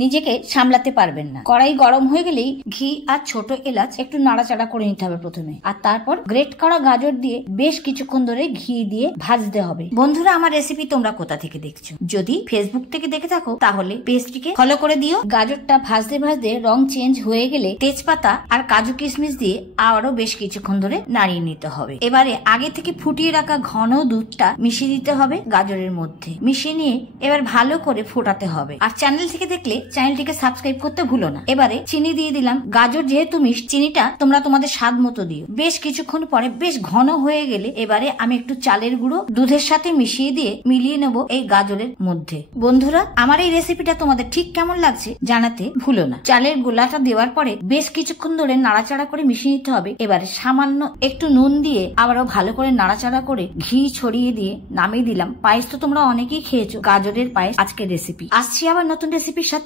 নিজেকে সামলাতে পারবেন না। কড়াই গরম হয়ে গেলেই ঘি আর ছোট এলাচ একটু নাড়াচাড়া করে নিতে হবে প্রথমে, আর তারপর গ্রেট করা গাজর দিয়ে বেশ কিছুক্ষণ ধরে ঘি দিয়ে ভাজতে হবে। বন্ধুরা, আমার রেসিপি তোমরা কোথা থেকে দেখছো? যদি ফেসবুক থেকে দেখে থাকো তাহলে পেজটিকে ফলো করে দিও। গাজরটা ভাজতে ভাজতে রং চেঞ্জ হয়ে গেলে তেজপাতা আর কাজু কিশমিশ দিয়ে আবারও বেশ কিছুক্ষণ ধরে নাড়িয়ে নিতে হবে। এবারে আগে থেকে ফুটিয়ে রাখা ঘন দুধটা মিশিয়ে দিতে হবে গাজরের মধ্যে। মিশিয়ে নিয়ে এবার ভালো করে ফোটাতে হবে। আর চ্যানেল থেকে দেখলে চ্যানেলটিকে সাবস্ক্রাইব করতে ভুলো না। এবারে চিনি দিয়ে দিলাম। গাজর যেহেতু মিষ্টি, চিনিটা তোমরা তোমাদের স্বাদ মতো দিও। বেশ কিছুক্ষণ পরে বেশ ঘন হয়ে গেলে এবারে আমি একটু চালের গুঁড়ো দুধের সাথে মিশিয়ে দিয়ে মিলিয়ে নেব এই গাজরের মধ্যে। বন্ধুরা, আমার এই রেসিপিটা তোমাদের ঠিক কেমন লাগছে জানাতে ভুলো না। চালের গোলাটা দেওয়ার পরে বেশ কিছুক্ষণ ধরে নাড়াচাড়া করে মিশিয়ে নিতে হবে। এবারে সামান্য একটু নুন দিয়ে আবারও ভালো করে নাড়াচাড়া করে ঘি ছড়িয়ে দিয়ে নামিয়ে দিলাম। পায়েস তো তোমরা অনেকেই খেয়েছো, গাজরের পায়েস আজকের রেসিপি। আসছি আবার নতুন রেসিপির সাথে।